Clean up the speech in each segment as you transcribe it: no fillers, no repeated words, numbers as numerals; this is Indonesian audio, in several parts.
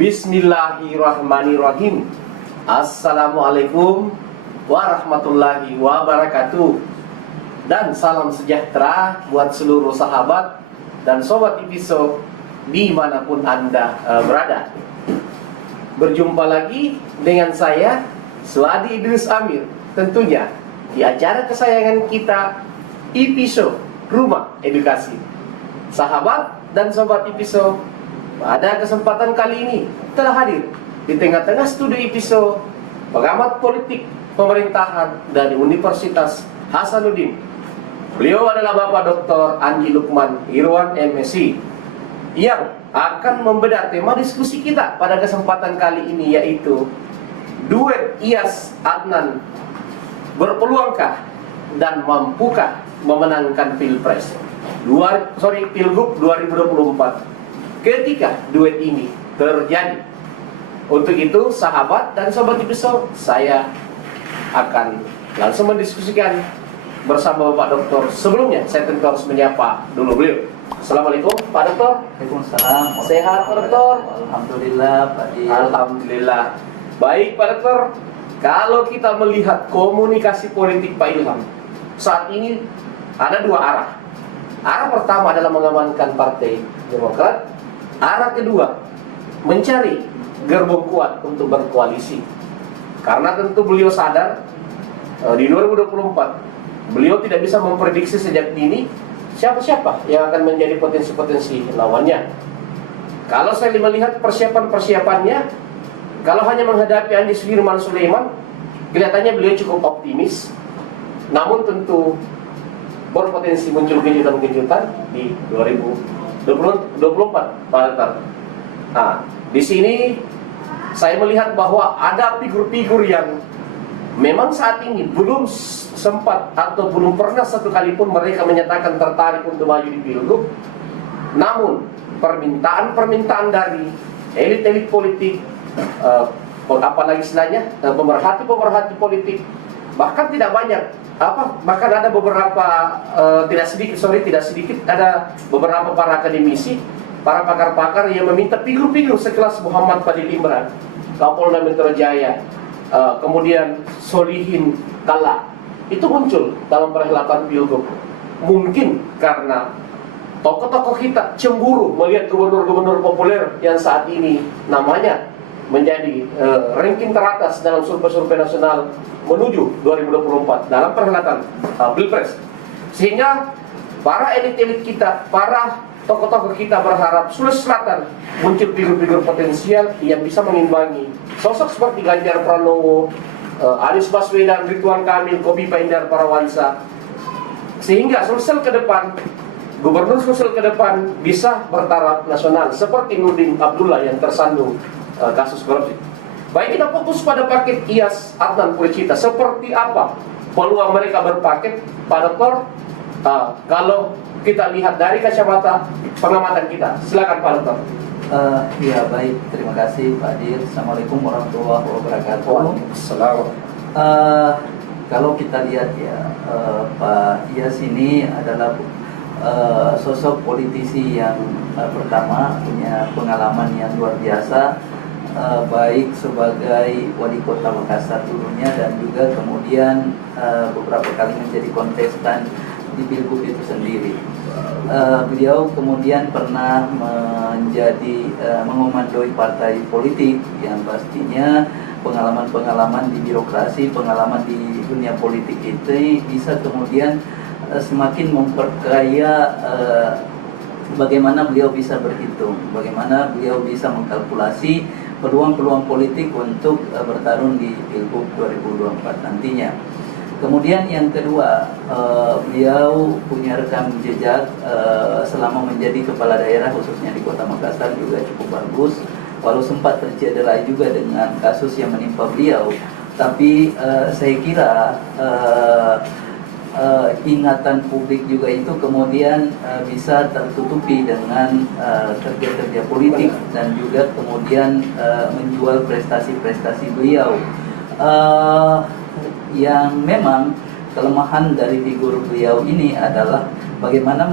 Bismillahirrahmanirrahim. Assalamualaikum warahmatullahi wabarakatuh. Dan salam sejahtera buat seluruh sahabat dan sobat episode dimanapun Anda berada. Berjumpa lagi dengan saya, Suadi Idris Amir, tentunya di acara kesayangan kita, episode Rumah Edukasi. Sahabat dan sobat episode, pada kesempatan kali ini telah hadir di tengah-tengah studi episode pengamat politik pemerintahan dari Universitas Hasanuddin. Beliau adalah Bapak Dr. Anji Lukman Irwan MSc, yang akan membedah tema diskusi kita pada kesempatan kali ini, yaitu duet Iyas Adnan berpeluangkah dan mampukah memenangkan Pilpres Pilgub 2024 ketika duet ini terjadi. Untuk itu, sahabat dan sobat episode, saya akan langsung mendiskusikan bersama Bapak Doktor. Sebelumnya, saya tentu harus menyapa dulu beliau. Assalamualaikum Pak Doktor. Waalaikumsalam. Sehat Pak Doktor? Alhamdulillah Pak Di. Alhamdulillah. Baik Pak Doktor, kalau kita melihat komunikasi politik Pak Ilham, saat ini ada dua arah. Arah pertama adalah mengamankan Partai Demokrat. Arah kedua, mencari gerbong kuat untuk berkoalisi. Karena tentu beliau sadar di 2024 beliau tidak bisa memprediksi sejak dini siapa-siapa yang akan menjadi potensi-potensi lawannya. Kalau saya melihat persiapan-persiapannya, kalau hanya menghadapi Andi Sudirman Sulaiman, kelihatannya beliau cukup optimis. Namun tentu berpotensi muncul kejutan-kejutan di 2024, Pak Dokter. Nah, di sini saya melihat bahwa ada figur-figur yang memang saat ini belum sempat atau belum pernah satu kali pun mereka menyatakan tertarik untuk maju di Pilgub. Namun permintaan dari elit-elit politik, apalagi istilahnya pemerhati politik, bahkan tidak banyak. Bahkan ada beberapa tidak sedikit ada beberapa para akademisi, para pakar-pakar yang meminta figur-figur sekelas Muhammad Fadil Imran, Kapolda Metro Jaya, kemudian Solihin Kala, itu muncul dalam perhelatan Pilgub. Mungkin karena tokoh-tokoh kita cemburu melihat gubernur-gubernur populer yang saat ini namanya menjadi ranking teratas dalam survei-survei nasional menuju 2024 dalam perhelatan Pilpres. Sehingga para elit-elit kita, para tokoh-tokoh kita berharap Sulawesi Selatan muncul figur-figur potensial yang bisa mengimbangi sosok seperti Ganjar Pranowo, Anies Baswedan, Ridwan Kamil, Kofifa Indar Parawansa, sehingga Sulsel ke depan, gubernur Sulsel ke depan bisa bertaraf nasional seperti Nurdin Abdullah yang tersandung kasus korupsi. Baik, kita fokus pada paket Iyas Adnan Puricita. Seperti apa peluang mereka berpaket, Pak Dokter? Kalau kita lihat dari kacamata pengamatan kita, silakan Pak Dokter. Ya baik, terima kasih Pak Dir. Assalamualaikum warahmatullahi wabarakatuh. Waalaikumsalam. Kalau kita lihat ya, Pak Iyas ini adalah sosok politisi yang pertama punya pengalaman yang luar biasa, baik sebagai wali kota Makassar dulunya dan juga kemudian beberapa kali menjadi kontestan di Pilgub itu sendiri. Beliau kemudian pernah menjadi mengomandoi partai politik yang pastinya pengalaman-pengalaman di birokrasi, pengalaman di dunia politik itu bisa kemudian semakin memperkaya bagaimana beliau bisa berhitung, bagaimana beliau bisa mengkalkulasi peluang-peluang politik untuk bertarung di Pilgub 2024 nantinya. Kemudian yang kedua, beliau punya rekam jejak selama menjadi kepala daerah khususnya di Kota Makassar juga cukup bagus. Walau sempat tercederai juga dengan kasus yang menimpa beliau, tapi saya kira ingatan publik juga itu kemudian bisa tertutupi dengan kerja-kerja politik dan juga kemudian menjual prestasi-prestasi beliau. Yang memang kelemahan dari figur beliau ini adalah bagaimana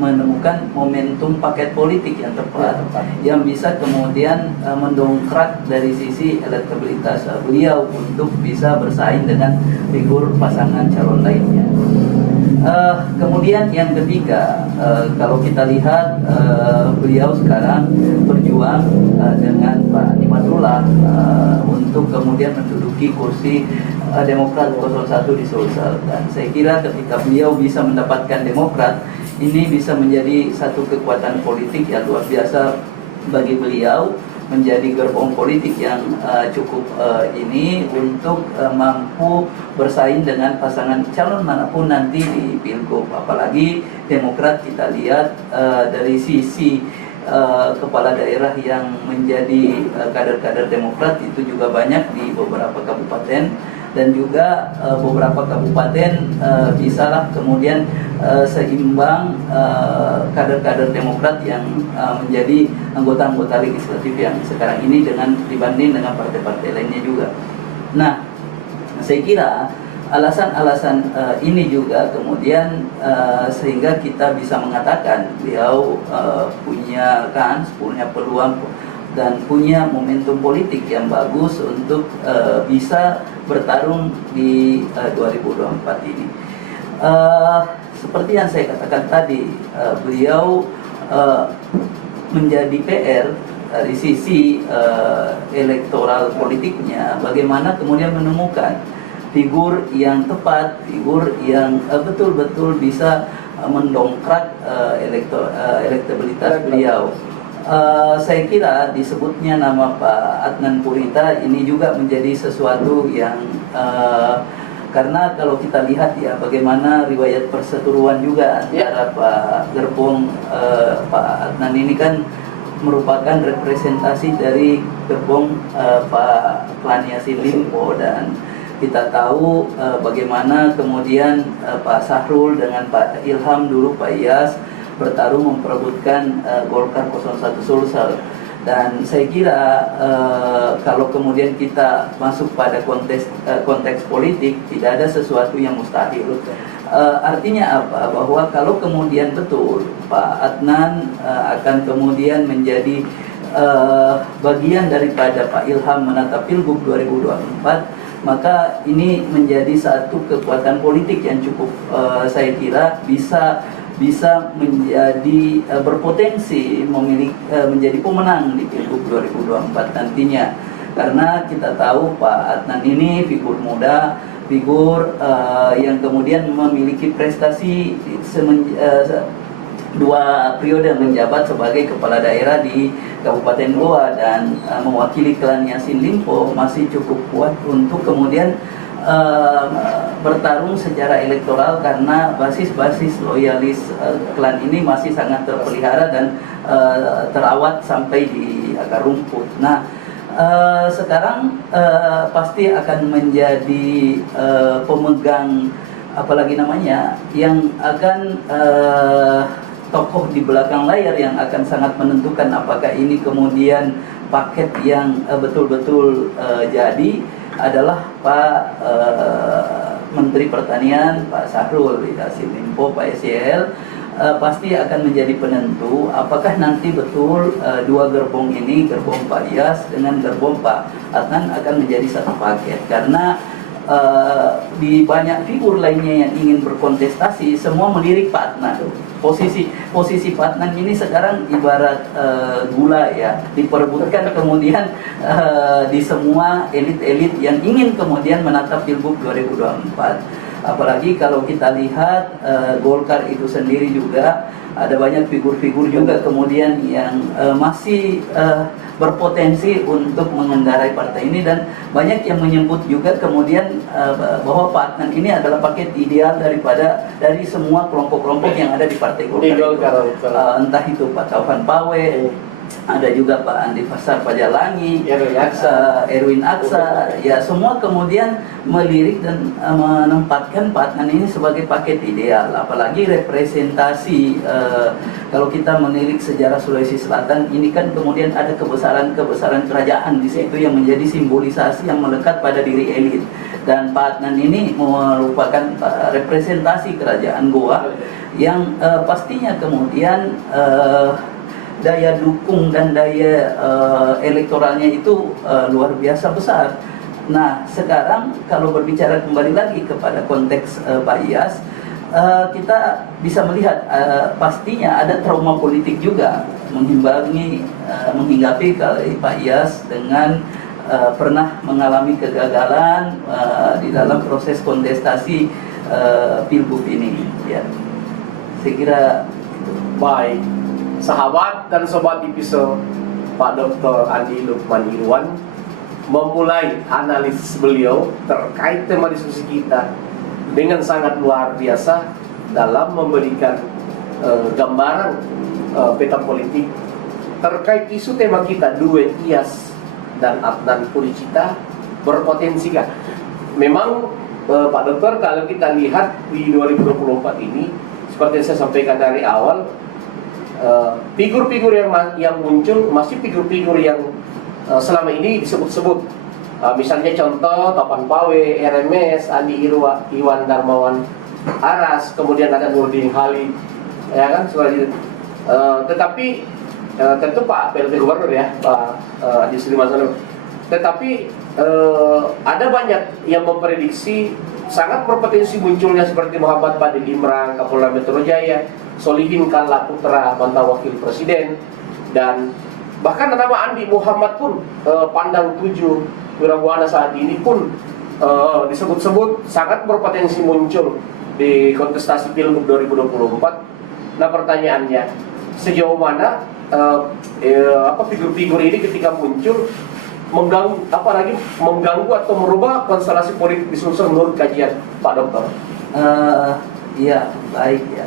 menemukan momentum paket politik yang tepat, yang bisa kemudian mendongkrak dari sisi elektabilitas beliau untuk bisa bersaing dengan figur pasangan calon lainnya. Kemudian yang ketiga, kalau kita lihat beliau sekarang berjuang dengan Pak Nimadullah untuk kemudian menduduki kursi Demokrat 01 di Sulsel, dan saya kira ketika beliau bisa mendapatkan Demokrat, ini bisa menjadi satu kekuatan politik yang luar biasa bagi beliau, menjadi gerbong politik yang cukup ini untuk mampu bersaing dengan pasangan calon manapun nanti di Pilgub. Apalagi Demokrat kita lihat dari sisi kepala daerah yang menjadi kader-kader Demokrat itu juga banyak di beberapa kabupaten, dan juga beberapa kabupaten bisalah kemudian seimbang kader-kader Demokrat yang menjadi anggota-anggota legislatif yang sekarang ini dibanding dengan partai-partai lainnya juga. Nah, saya kira alasan-alasan ini juga kemudian sehingga kita bisa mengatakan beliau punya kans, punya peluang dan punya momentum politik yang bagus untuk bisa bertarung di 2024 ini. Seperti yang saya katakan tadi, beliau menjadi PR dari sisi elektoral politiknya, bagaimana kemudian menemukan figur yang tepat, figur yang betul-betul bisa mendongkrak elektabilitas beliau. Saya kira disebutnya nama Pak Adnan Purita ini juga menjadi sesuatu yang karena kalau kita lihat ya bagaimana riwayat perseteruan juga antara Pak Gerbong Pak Adnan ini kan merupakan representasi dari gerbong Pak Klan Yassin Limpo, dan kita tahu bagaimana kemudian Pak Sahrul dengan Pak Ilham dulu Pak Iyas bertarung memperebutkan Golkar 01 Sulsel. Dan saya kira kalau kemudian kita masuk pada konteks politik, tidak ada sesuatu yang mustahil. Artinya apa? Bahwa kalau kemudian betul Pak Adnan akan kemudian menjadi bagian daripada Pak Ilham menata Pilgub 2024, maka ini menjadi satu kekuatan politik yang cukup saya kira bisa menjadi berpotensi menjadi pemenang di Pilgub 2024 nantinya. Karena kita tahu Pak Adnan ini figur muda, figur yang kemudian memiliki prestasi 2 periode menjabat sebagai kepala daerah di Kabupaten Goa, dan mewakili Klan Yassin Limpo masih cukup kuat untuk kemudian bertarung secara elektoral, karena basis-basis loyalis klan ini masih sangat terpelihara dan terawat sampai di akar rumput. Nah, sekarang pasti akan menjadi pemegang apalagi namanya yang akan tokoh di belakang layar yang akan sangat menentukan apakah ini kemudian paket yang betul-betul jadi adalah Pak Menteri Pertanian Pak Sahrul Yassin Limpo, Pak SYL. Pasti akan menjadi penentu apakah nanti betul 2 gerbong ini, gerbong Pak Iyas dengan gerbong Pak Adnan akan menjadi satu paket. Karena di banyak figur lainnya yang ingin berkontestasi semua melirik Pak Adnan. Posisi Pak Adnan ini sekarang ibarat gula ya, diperebutkan kemudian di semua elit-elit yang ingin kemudian menatap Pilgub 2024. Apalagi kalau kita lihat Golkar itu sendiri juga ada banyak figur-figur juga kemudian yang masih berpotensi untuk mengendarai partai ini, dan banyak yang menyebut juga kemudian bahwa Pak Adnan ini adalah paket ideal dari semua kelompok-kelompok yang ada di Partai Golkar. Entah itu Pak Taufan Pawe, ada juga Pak Andi Pasar Pajalangi, Erwin Aksa, ya semua kemudian melirik dan menempatkan Pak Adnan ini sebagai paket ideal. Apalagi representasi kalau kita menilik sejarah Sulawesi Selatan ini kan kemudian ada kebesaran kerajaan di situ yang menjadi simbolisasi yang melekat pada diri elit. Dan Pak Adnan ini merupakan representasi kerajaan Goa, yang pastinya kemudian daya dukung dan daya elektoralnya itu luar biasa besar. Nah, sekarang kalau berbicara kembali lagi kepada konteks Pak Iyas, kita bisa melihat pastinya ada trauma politik juga menghinggapi kali Pak Iyas dengan pernah mengalami kegagalan di dalam proses kontestasi Pilgub ini. Ya, saya kira Baik, sahabat dan sobat episode, Pak Dr. Andi Lukman Irwan memulai analisis beliau terkait tema diskusi kita dengan sangat luar biasa dalam memberikan gambaran peta politik terkait isu tema kita, duet Iyas dan Adnan Puricita berpotensi kah? Memang Pak Dokter, kalau kita lihat di 2024 ini, seperti yang saya sampaikan dari awal, figur-figur yang muncul masih figur-figur yang selama ini disebut-sebut. Misalnya contoh Topan Pawe, RMS, Andi Iwan Darmawan Aras, kemudian ada Nurdin Halid, ya kan, seperti itu. Tetapi tentu Pak PLT Gubernur ya, Pak Yusri Mansur. Tetapi ada banyak yang memprediksi sangat berpotensi munculnya seperti Muhammad Fadil Imran, Kapolda Metro Jaya, Solihin Kalla Putra, mantan wakil presiden, dan bahkan nama Andi Muhammad pun Pandang 7 Wirabuana saat ini pun disebut-sebut sangat berpotensi muncul di kontestasi Pilgub 2024. Nah, pertanyaannya, sejauh mana figur-figur ini ketika muncul mengganggu atau merubah konstelasi politik di Sulsel menurut kajian Pak Dokter? Ya, baik ya.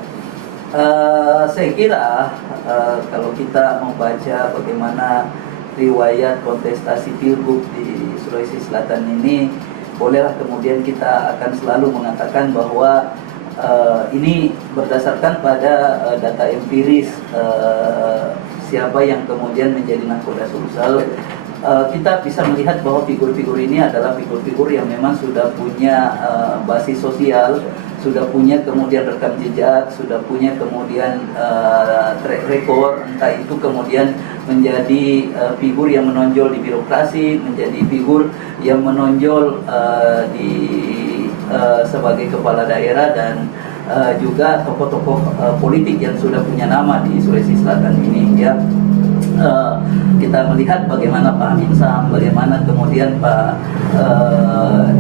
Saya kira kalau kita membaca bagaimana riwayat kontestasi Pilgub di Sulawesi Selatan ini, bolehlah kemudian kita akan selalu mengatakan bahwa ini berdasarkan pada data empiris siapa yang kemudian menjadi nahkoda Sulsel. Kita bisa melihat bahwa figur-figur ini adalah figur-figur yang memang sudah punya basis sosial, sudah punya kemudian rekam jejak, sudah punya kemudian track record, entah itu kemudian menjadi figur yang menonjol di birokrasi, menjadi figur yang menonjol sebagai kepala daerah, dan juga tokoh-tokoh politik yang sudah punya nama di Sulawesi Selatan ini ya. Kita melihat bagaimana Pak Amin Sam, bagaimana kemudian Pak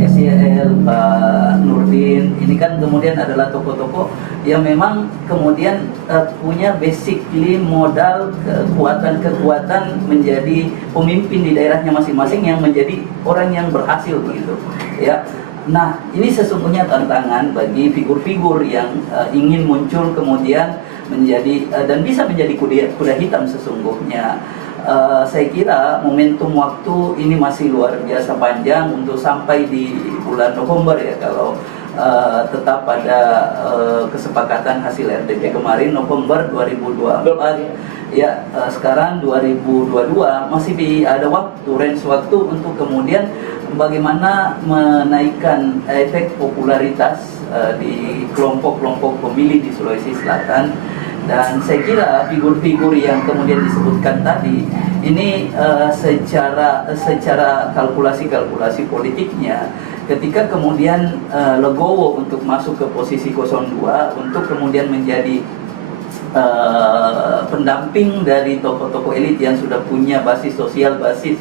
SYL, Pak Nurdin, ini kan kemudian adalah tokoh-tokoh yang memang kemudian punya basically modal kekuatan menjadi pemimpin di daerahnya masing-masing, yang menjadi orang yang berhasil begitu ya. Nah, ini sesungguhnya tantangan bagi figur-figur yang ingin muncul kemudian menjadi dan bisa menjadi kuda hitam sesungguhnya. Saya kira momentum waktu ini masih luar biasa panjang untuk sampai di bulan November ya, kalau tetap pada kesepakatan hasil RDP kemarin November 2024 ya. Sekarang 2022 masih ada range waktu untuk kemudian bagaimana menaikkan efek popularitas di kelompok-kelompok pemilih di Sulawesi Selatan. Dan saya kira figur-figur yang kemudian disebutkan tadi ini secara kalkulasi politiknya, ketika kemudian legowo untuk masuk ke posisi 02 untuk kemudian menjadi pendamping dari tokoh-tokoh elit yang sudah punya basis sosial, basis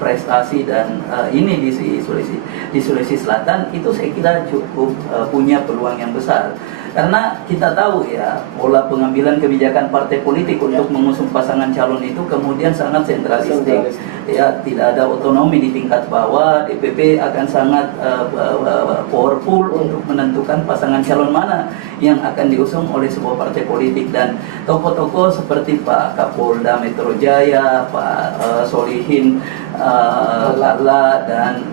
prestasi dan ini di Sulawesi Selatan, itu saya kira cukup punya peluang yang besar. Karena kita tahu ya, pola pengambilan kebijakan partai politik untuk mengusung pasangan calon itu kemudian sangat sentralistik. Ya, tidak ada otonomi di tingkat bawah. DPP akan sangat powerful untuk menentukan pasangan calon mana yang akan diusung oleh sebuah partai politik. Dan tokoh-tokoh seperti Pak Kapolda Metro Jaya, Pak Solihin Kalla, dan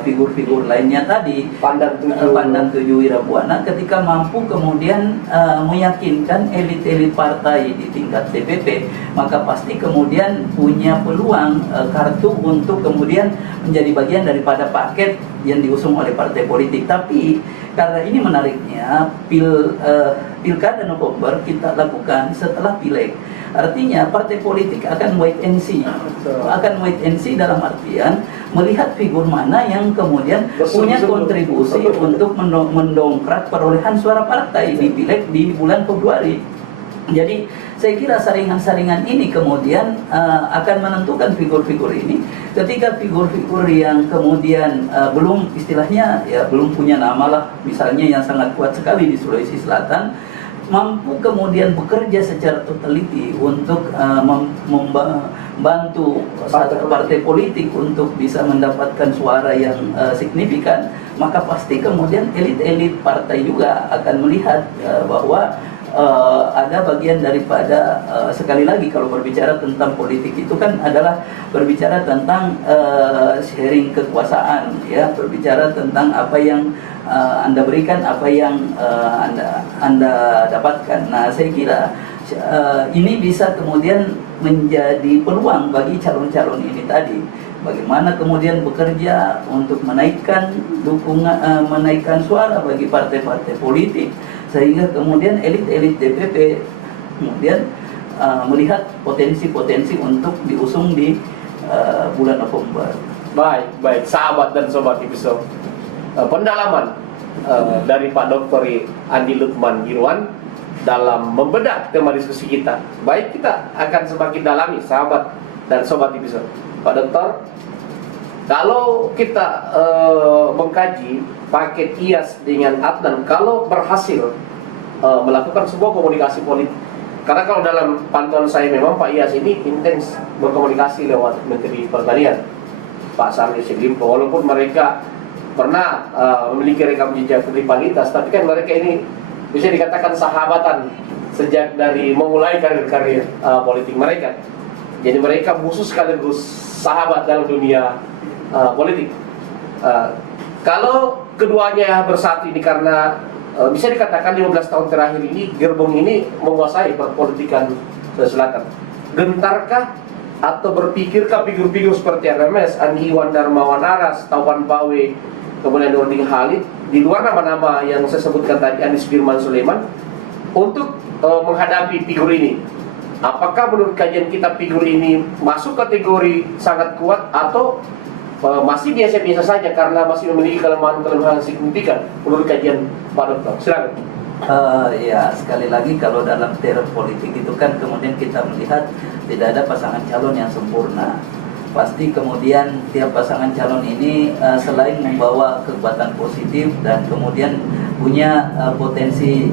figur-figur lainnya tadi, Pandang 7 Wirabuana, ketika mampu kemudian meyakinkan elit-elit partai di tingkat DPP, maka pasti kemudian punya peluang kartu untuk kemudian menjadi bagian daripada paket yang diusung oleh partai politik. Tapi karena ini menariknya, sebenarnya pilkada November kita lakukan setelah pileg. Artinya partai politik akan wait and see. Akan wait and see dalam artian melihat figur mana yang kemudian punya kontribusi untuk mendongkrak perolehan suara partai di pileg di bulan Februari. Jadi saya kira saringan-saringan ini kemudian akan menentukan figur-figur ini. Ketika figur-figur yang kemudian belum istilahnya ya belum punya nama lah, misalnya yang sangat kuat sekali di Sulawesi Selatan, mampu kemudian bekerja secara totality untuk membantu satu partai politik untuk bisa mendapatkan suara yang signifikan, maka pasti kemudian elit-elit partai juga akan melihat bahwa ada bagian daripada sekali lagi kalau berbicara tentang politik itu kan adalah berbicara tentang sharing kekuasaan, ya, berbicara tentang apa yang Anda berikan, apa yang Anda dapatkan. Nah, saya kira ini bisa kemudian menjadi peluang bagi calon-calon ini tadi. Bagaimana kemudian bekerja untuk menaikkan dukungan, menaikkan suara bagi partai-partai politik, sehingga kemudian elit-elit DPP kemudian melihat potensi-potensi untuk diusung di bulan November. Baik, sahabat dan sobat episode. Pendalaman dari Pak Dr. Andi Lukman Irwan dalam membedah tema diskusi kita. Baik, kita akan semakin dalami, sahabat dan sobat episode. Pak Dokter, kalau kita mengkaji paket IAS dengan Adnan, kalau berhasil melakukan sebuah komunikasi politik, karena kalau dalam pantauan saya memang Pak IAS ini intens berkomunikasi lewat Menteri Pertanian Pak Syahrul Yassin Limpo, walaupun mereka pernah memiliki rekam jejak rivalitas, tapi kan mereka ini bisa dikatakan sahabatan sejak dari memulai karir-karir politik mereka. Jadi mereka musuh sekaligus sahabat dalam dunia politik. Kalau keduanya bersatu ini karena bisa dikatakan 15 tahun terakhir ini gerbong ini menguasai perpolitikan Sulawesi Selatan. Gentarkah atau berpikirkah figur-figur seperti RMS, Andi Iwan Darmawan Aras, Taufan Pawe, kemudian Nurdin Halid, di luar nama-nama yang saya sebutkan tadi, Anies Firman Sulaiman, untuk menghadapi figur ini? Apakah menurut kajian kita figur ini masuk kategori sangat kuat atau masih biasa-biasa saja karena masih memiliki kelemahan-kelemahan signifikan menurut kajian Pak Dokter? Silakan. Ya, sekali lagi kalau dalam teori politik itu kan kemudian kita melihat tidak ada pasangan calon yang sempurna. Pasti kemudian tiap pasangan calon ini selain membawa kekuatan positif dan kemudian punya potensi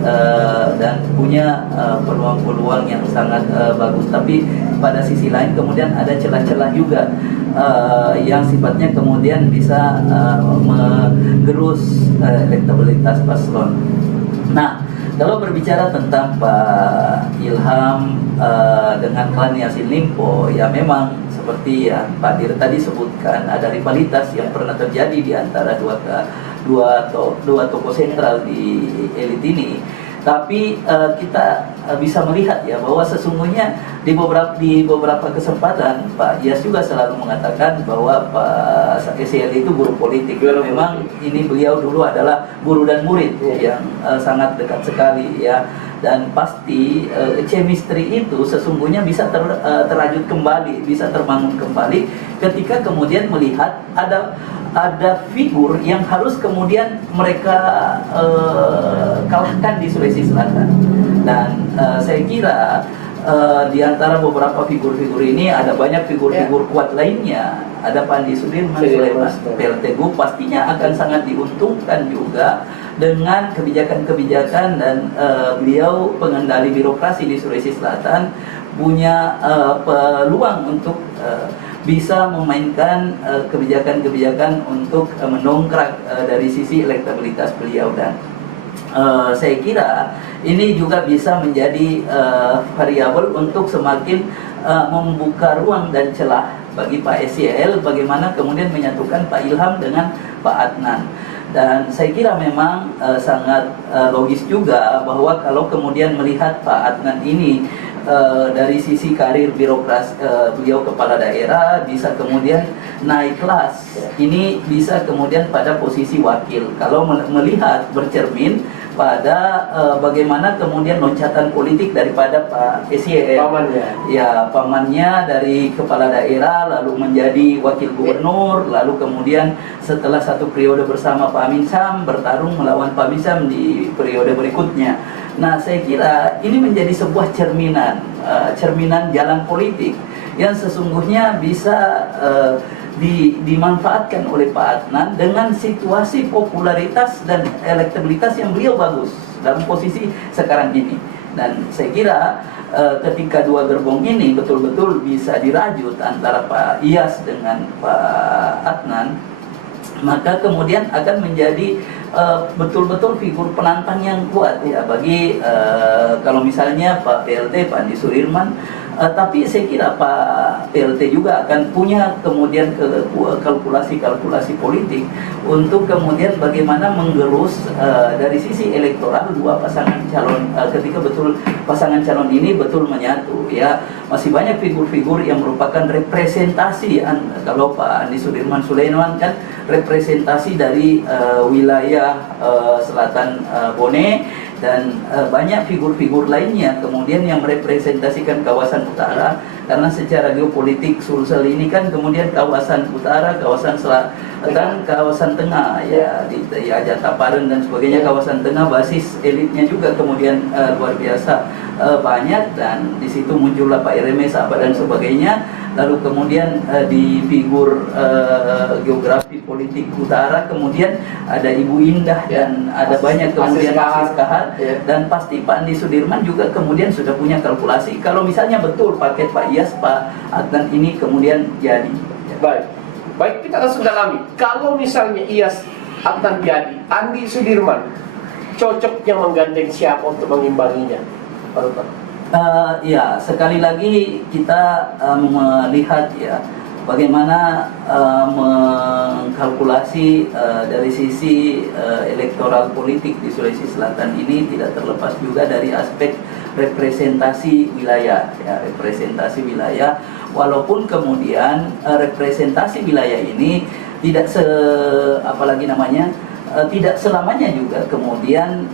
dan punya peluang-peluang yang sangat bagus, tapi pada sisi lain kemudian ada celah-celah juga yang sifatnya kemudian bisa menggerus elektabilitas paslon. Nah, kalau berbicara tentang Pak Ilham dengan klan Yassin Limpo, ya memang seperti yang Pak Dir tadi sebutkan, ada rivalitas yang pernah terjadi di antara dua tokoh sentral di elit ini. Tapi kita bisa melihat ya bahwa sesungguhnya di beberapa kesempatan Pak Yas juga selalu mengatakan bahwa Pak SL itu guru politik. Memang ini beliau dulu adalah guru dan murid yang sangat dekat sekali ya. Dan pasti chemistry itu sesungguhnya bisa terajut kembali, bisa terbangun kembali ketika kemudian melihat ada figur yang harus kemudian mereka kalahkan di Sulawesi Selatan. Dan saya kira di antara beberapa figur-figur ini ada banyak figur-figur kuat lainnya. Ada Pandi Sudirman Sulaiman, PLT Group pastinya akan sangat diuntungkan juga dengan kebijakan-kebijakan, dan beliau pengendali birokrasi di Sulawesi Selatan punya peluang untuk bisa memainkan kebijakan-kebijakan untuk mendongkrak dari sisi elektabilitas beliau. Dan saya kira ini juga bisa menjadi variabel untuk semakin membuka ruang dan celah bagi Pak SYL bagaimana kemudian menyatukan Pak Ilham dengan Pak Adnan. Dan saya kira memang sangat logis juga bahwa kalau kemudian melihat Pak Adnan ini dari sisi karir birokrasi beliau kepala daerah bisa kemudian naik kelas, ini bisa kemudian pada posisi wakil. Kalau melihat bercermin pada bagaimana kemudian loncatan politik daripada Pak SYL. Pamannya. Ya, pamannya dari kepala daerah lalu menjadi wakil gubernur, lalu kemudian setelah satu periode bersama Pak Amin Sam bertarung melawan Pak Amin Sam di periode berikutnya. Nah, saya kira ini menjadi sebuah cerminan jalan politik yang sesungguhnya bisa dimanfaatkan oleh Pak Adnan dengan situasi popularitas dan elektabilitas yang beliau bagus dalam posisi sekarang ini. Dan saya kira ketika dua gerbong ini betul-betul bisa dirajut antara Pak Iyas dengan Pak Adnan, maka kemudian akan menjadi betul-betul figur penantang yang kuat ya bagi kalau misalnya Pak PLT, Pak Andi Sudirman. Tapi saya kira Pak PLT juga akan punya kemudian kalkulasi-kalkulasi politik untuk kemudian bagaimana menggerus dari sisi elektoral dua pasangan calon ketika betul pasangan calon ini betul menyatu ya. Masih banyak figur-figur yang merupakan representasi kalau Pak Andi Sudirman Sulaiman kan representasi dari wilayah selatan Bone, dan banyak figur-figur lainnya kemudian yang merepresentasikan kawasan utara, karena secara geopolitik Sulsel ini kan kemudian kawasan utara, kawasan selatan, kawasan tengah ya di Jataparen dan sebagainya. Kawasan tengah basis elitnya juga kemudian luar biasa banyak, dan di situ muncullah Pak RMS apa dan sebagainya. Lalu kemudian di figur geografi politik utara kemudian ada Ibu Indah dan ada banyak kemudian Asis Kahar, dan pasti Pak Andi Sudirman juga kemudian sudah punya kalkulasi kalau misalnya betul paket Pak Iyas, Pak Adnan ini kemudian jadi. Baik, kita langsung dalami. Kalau misalnya Iyas, Adnan jadi, Andi Sudirman cocoknya menggandeng siapa untuk mengimbanginya, Pak Dr.? Ya, sekali lagi kita melihat ya bagaimana mengkalkulasi dari sisi elektoral politik di Sulawesi Selatan ini tidak terlepas juga dari aspek representasi wilayah ya, representasi wilayah. Walaupun kemudian representasi wilayah ini tidak tidak selamanya juga kemudian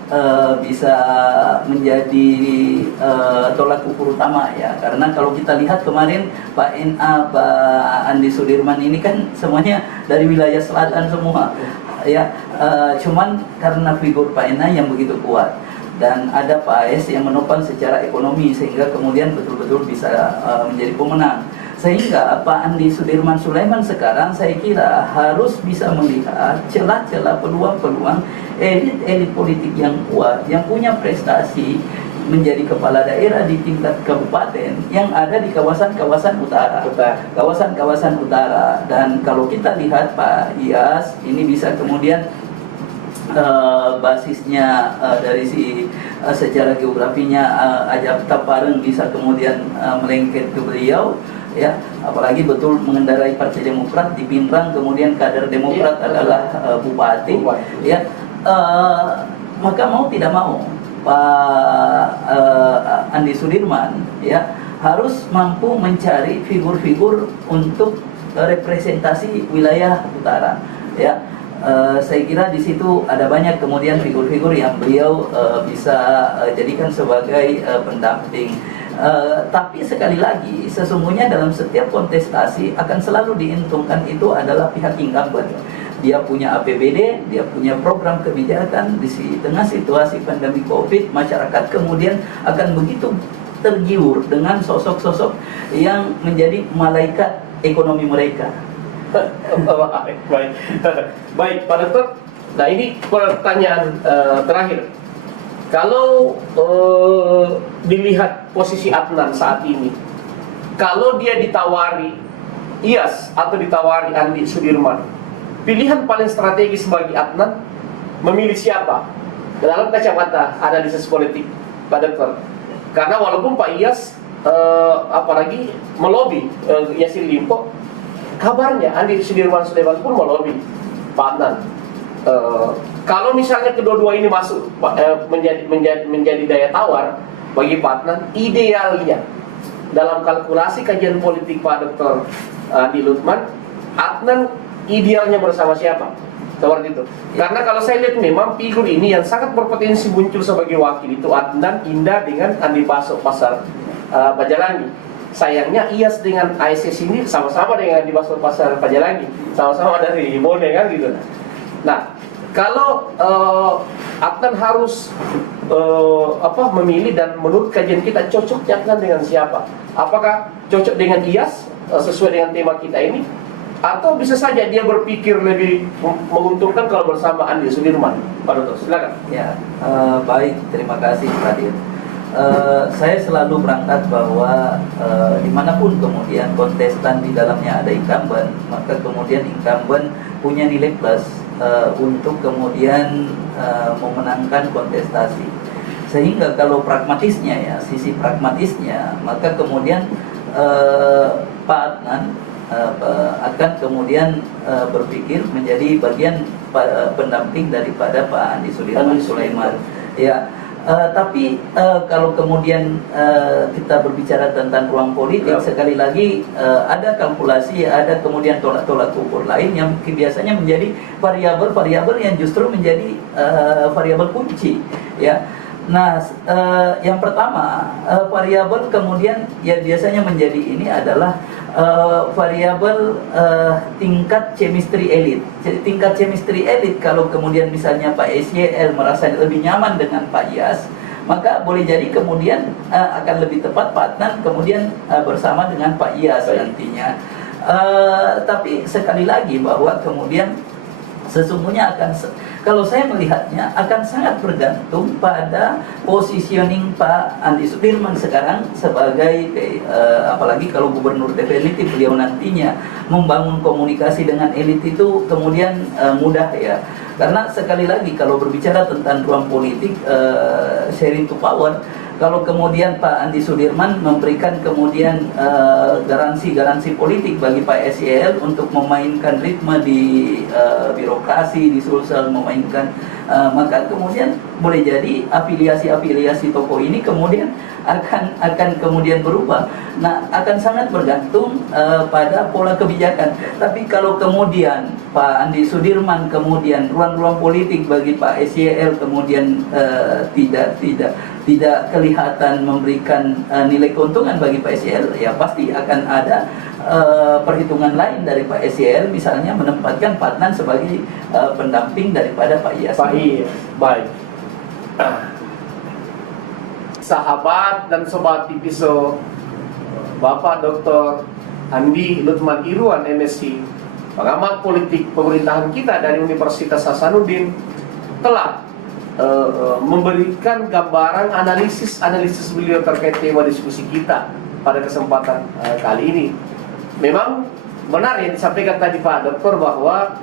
bisa menjadi tolak ukur utama ya, karena kalau kita lihat kemarin Pak NA, Pak Andi Sudirman ini kan semuanya dari wilayah selatan semua ya, cuman karena figur Pak NA yang begitu kuat dan ada Pak AS yang menopang secara ekonomi sehingga kemudian betul-betul bisa menjadi pemenang. Sehingga Pak Andi Sudirman Sulaiman sekarang saya kira harus bisa melihat celah-celah peluang-peluang elit-elit politik yang kuat, yang punya prestasi menjadi kepala daerah di tingkat kabupaten yang ada di kawasan-kawasan utara. Kawasan-kawasan utara. Dan kalau kita lihat Pak Iyas ini bisa kemudian basisnya dari secara geografinya Jataparen bisa kemudian melengket ke beliau ya, apalagi betul mengendarai Partai Demokrat di Pinrang, kemudian kader Demokrat adalah bupati ya, maka mau tidak mau Pak Andi Sudirman ya harus mampu mencari figur-figur untuk representasi wilayah utara ya. Saya kira di situ ada banyak kemudian figur-figur yang beliau bisa jadikan sebagai pendamping. Tapi sekali lagi sesungguhnya dalam setiap kontestasi akan selalu diuntungkan itu adalah pihak incumbent. Dia punya APBD, dia punya program kebijakan. Di tengah situasi pandemi COVID, masyarakat kemudian akan begitu tergiur dengan sosok-sosok yang menjadi malaikat ekonomi mereka. Baik, Pak Dokter. Nah, ini pertanyaan terakhir. Kalau dilihat posisi Adnan saat ini, kalau dia ditawari Iyas atau ditawari Andi Sudirman, pilihan paling strategis bagi Adnan memilih siapa? Dalam kacamata analisis politik, Pak Dokter. Karena walaupun Pak Iyas apalagi melobi Yassin Limpo, kabarnya Andi Sudirman Sulaiman pun melobi Pak Adnan. Kalau misalnya kedua-dua ini masuk menjadi daya tawar bagi Pak Adnan, idealnya dalam kalkulasi kajian politik Pak Dr. Andi Lutman, Adnan idealnya bersama siapa? Seperti itu. Karena kalau saya lihat memang figur ini yang sangat berpotensi muncul sebagai wakil itu Adnan Indah dengan Andi Baso Pasar Pajalangi. Sayangnya IAS dengan ASS ini sama-sama dengan Andi Baso Pasar Pajalangi, sama-sama dari Bone kan gitu. Nah, kalau Adnan harus memilih dan menurut kajian kita cocoknya Adnan dengan siapa? Apakah cocok dengan IAS sesuai dengan tema kita ini? Atau bisa saja dia berpikir lebih menguntungkan kalau bersama Andi Sudirman? Pak Dr. Silakan. Ya, baik, terima kasih Pak Dir. Saya selalu berangkat bahwa dimanapun kemudian kontestan di dalamnya ada incumbent, maka kemudian incumbent punya nilai plus untuk kemudian memenangkan kontestasi. Sehingga kalau pragmatisnya ya, sisi pragmatisnya, maka kemudian Pak Adnan akan kemudian berpikir menjadi bagian pendamping daripada Pak Andi Sudirman Sulaiman. Ya, tapi kalau kemudian kita berbicara tentang ruang politik, sekali lagi ada kalkulasi, ada kemudian tolak-tolak ukur lain yang biasanya menjadi variabel-variabel yang justru menjadi variabel kunci. Ya. Nah, yang pertama variabel kemudian yang biasanya menjadi ini adalah variabel tingkat chemistry elit. Tingkat chemistry elit kalau kemudian misalnya Pak SYL merasa lebih nyaman dengan Pak IAS, maka boleh jadi kemudian akan lebih tepat Pak Adnan kemudian bersama dengan Pak IAS nantinya. Tapi sekali lagi bahwa kemudian sesungguhnya kalau saya melihatnya akan sangat bergantung pada positioning Pak Andi Sudirman sekarang sebagai apalagi kalau gubernur definitif beliau nantinya membangun komunikasi dengan elit itu kemudian mudah ya. Karena sekali lagi kalau berbicara tentang ruang politik sharing to power, kalau kemudian Pak Andi Sudirman memberikan kemudian garansi-garansi politik bagi Pak SYL untuk memainkan ritme di birokrasi, di Sulsel memainkan, maka kemudian boleh jadi afiliasi-afiliasi tokoh ini kemudian akan kemudian berubah. Nah, akan sangat bergantung pada pola kebijakan. Tapi kalau kemudian Pak Andi Sudirman kemudian ruang-ruang politik bagi Pak SYL kemudian tidak kelihatan memberikan nilai keuntungan bagi Pak SYL, ya pasti akan ada perhitungan lain dari Pak SYL, misalnya menempatkan Pak Adnan sebagai pendamping daripada Pak IAS. Pak IAS, baik. Sahabat dan sobat Tipiso, Bapak Dr. Andi Lutman Irwan MSc, pengamat politik pemerintahan kita dari Universitas Hasanuddin, telah memberikan gambaran analisis beliau terkait tema diskusi kita pada kesempatan kali ini. Memang benar yang disampaikan tadi Pak Dokter bahwa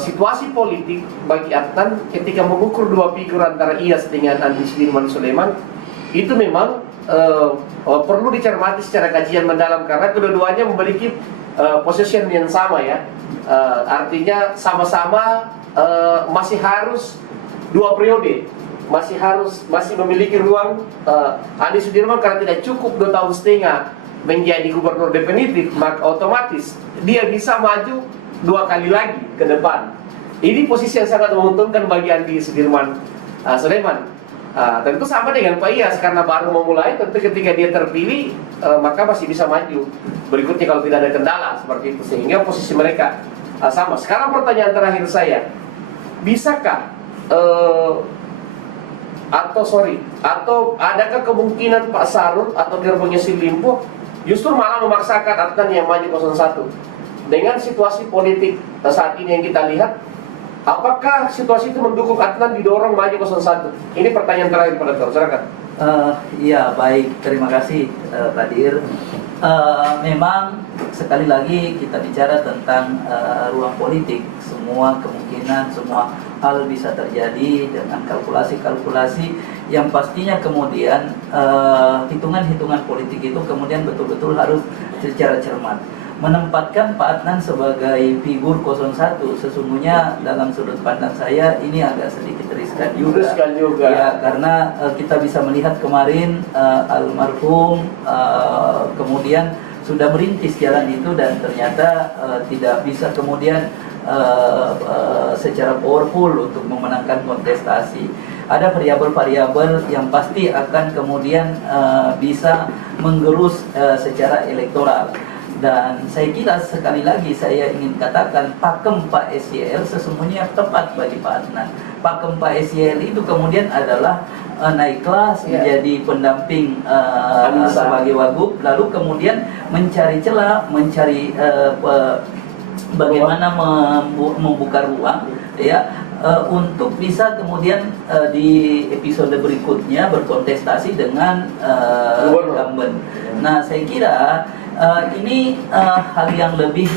situasi politik bagi Adnan ketika mengukur dua figur antara IAS dengan Andi Sudirman Sulaiman itu memang perlu dicermati secara kajian mendalam karena kedua-duanya memiliki position yang sama ya. Artinya sama-sama masih harus 2 periode, masih memiliki ruang. Andi Sudirman karena tidak cukup 2 tahun setengah menjadi gubernur definitif, maka otomatis dia bisa maju 2 kali lagi ke depan. Ini posisi yang sangat menguntungkan bagi Andi Sudirman Sulaiman. Tentu sama dengan Pak IAS karena baru memulai, tentu ketika dia terpilih maka masih bisa maju berikutnya kalau tidak ada kendala seperti itu, sehingga posisi mereka sama. Sekarang pertanyaan terakhir saya, bisakah atau adakah kemungkinan Pak Sarul atau gerbongnya si Limpo justru malah memaksakan Adnan yang maju 01 dengan situasi politik saat ini yang kita lihat? Apakah situasi itu mendukung Adnan didorong maju 01? Ini pertanyaan terakhir Pak Dokter, silakan. Ya baik, terima kasih Pak Dir. Memang sekali lagi kita bicara tentang ruang politik, semua kemungkinan, semua hal bisa terjadi dengan kalkulasi-kalkulasi yang pastinya kemudian hitungan-hitungan politik itu kemudian betul-betul harus secara cermat. Menempatkan Pak Adnan sebagai figur 01 sesungguhnya dalam sudut pandang saya ini agak sedikit riskan juga. Ya, karena kita bisa melihat kemarin almarhum kemudian sudah merintis jalan itu dan ternyata tidak bisa kemudian secara powerful untuk memenangkan kontestasi. Ada variabel-variabel yang pasti akan kemudian bisa menggerus secara elektoral. Dan saya kira sekali lagi saya ingin katakan pakem Pak SYL sesungguhnya tepat bagi Pak Adnan. Pakem Pak SYL itu kemudian adalah naik kelas menjadi pendamping sebagai wagub, lalu kemudian mencari celah, mencari bagaimana membuka ruang ya untuk bisa kemudian di episode berikutnya berkontestasi dengan incumbent. Nah, saya kira ini hal yang lebih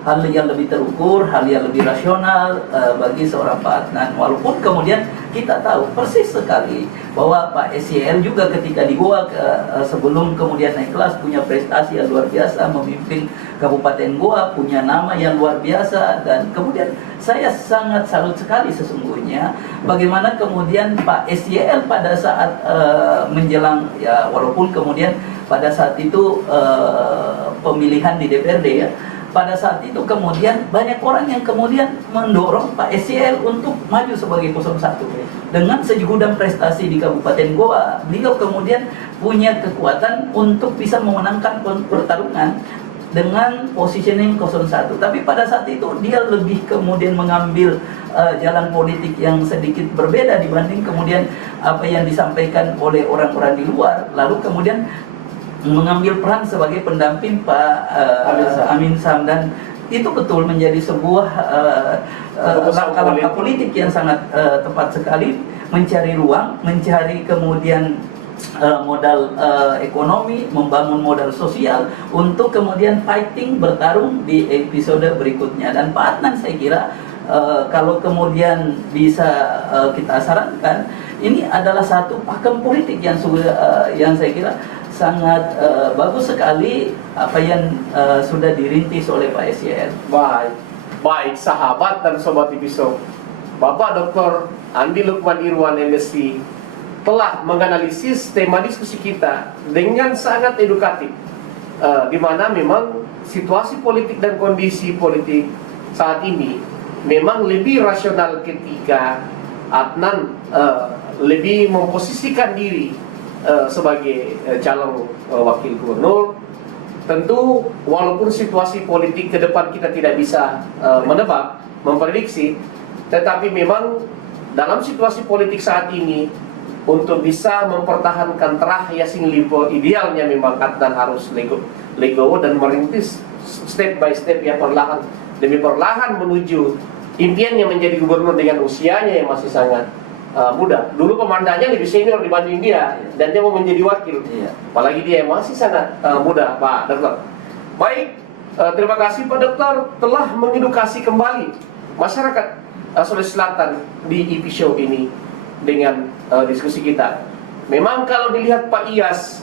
hal yang lebih terukur, hal yang lebih rasional bagi seorang Pak Adnan. Walaupun kemudian kita tahu persis sekali bahwa Pak SYL juga ketika di Goa sebelum kemudian naik kelas punya prestasi yang luar biasa, memimpin Kabupaten Goa, punya nama yang luar biasa, dan kemudian saya sangat salut sekali sesungguhnya bagaimana kemudian Pak SYL pada saat menjelang ya walaupun kemudian pada saat itu pemilihan di DPRD ya. Pada saat itu kemudian banyak orang yang kemudian mendorong Pak SYL untuk maju sebagai 01. Dengan segudang prestasi di Kabupaten Goa, beliau kemudian punya kekuatan untuk bisa memenangkan pertarungan dengan positioning 01. Tapi pada saat itu dia lebih kemudian mengambil jalan politik yang sedikit berbeda dibanding kemudian apa yang disampaikan oleh orang-orang di luar. Lalu kemudian mengambil peran sebagai pendamping Pak Amin Sam, dan itu betul menjadi sebuah langkah politik yang sangat tepat sekali, mencari ruang, mencari kemudian modal ekonomi, membangun modal sosial untuk kemudian fighting bertarung di episode berikutnya. Dan Pak Adnan saya kira kalau kemudian bisa kita sarankan, ini adalah satu pakem politik yang saya kira sangat bagus sekali apa yang sudah dirintis oleh Pak SYL. Baik sahabat dan sobat episode, Bapak Dr. Andi Lukman Irwan MSc telah menganalisis tema diskusi kita dengan sangat edukatif, di mana memang situasi politik dan kondisi politik saat ini memang lebih rasional ketika Adnan lebih memposisikan diri sebagai calon wakil gubernur. Tentu walaupun situasi politik ke depan kita tidak bisa menebak, memprediksi, tetapi memang dalam situasi politik saat ini untuk bisa mempertahankan terah Yassin Limpo, idealnya memang Adnan harus legowo dan merintis step by step ya, perlahan demi perlahan menuju impiannya menjadi gubernur dengan usianya yang masih sangat muda. Dulu komandannya lebih senior dibanding dia, dan dia mau menjadi wakil. Apalagi dia masih sangat muda, Pak Dokter. Baik, terima kasih Pak Dokter telah mengedukasi kembali masyarakat Sulawesi Selatan di EP Show ini dengan diskusi kita. Memang kalau dilihat Pak Iyas,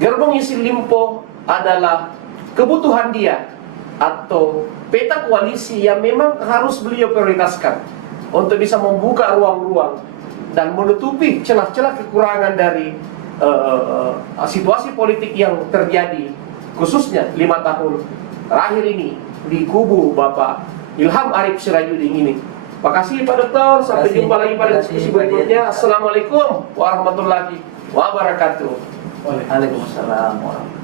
gerbong Yassin Limpo adalah kebutuhan dia atau peta koalisi yang memang harus beliau prioritaskan untuk bisa membuka ruang-ruang dan menutupi celah-celah kekurangan dari situasi politik yang terjadi khususnya 5 tahun terakhir ini di kubu Bapak Ilham Arief Sirajudin ini. Makasih Pak Dokter, sampai jumpa lagi pada diskusi berikutnya. Assalamualaikum warahmatullahi wabarakatuh. Waalaikumsalam warahmatullahi wabarakatuh.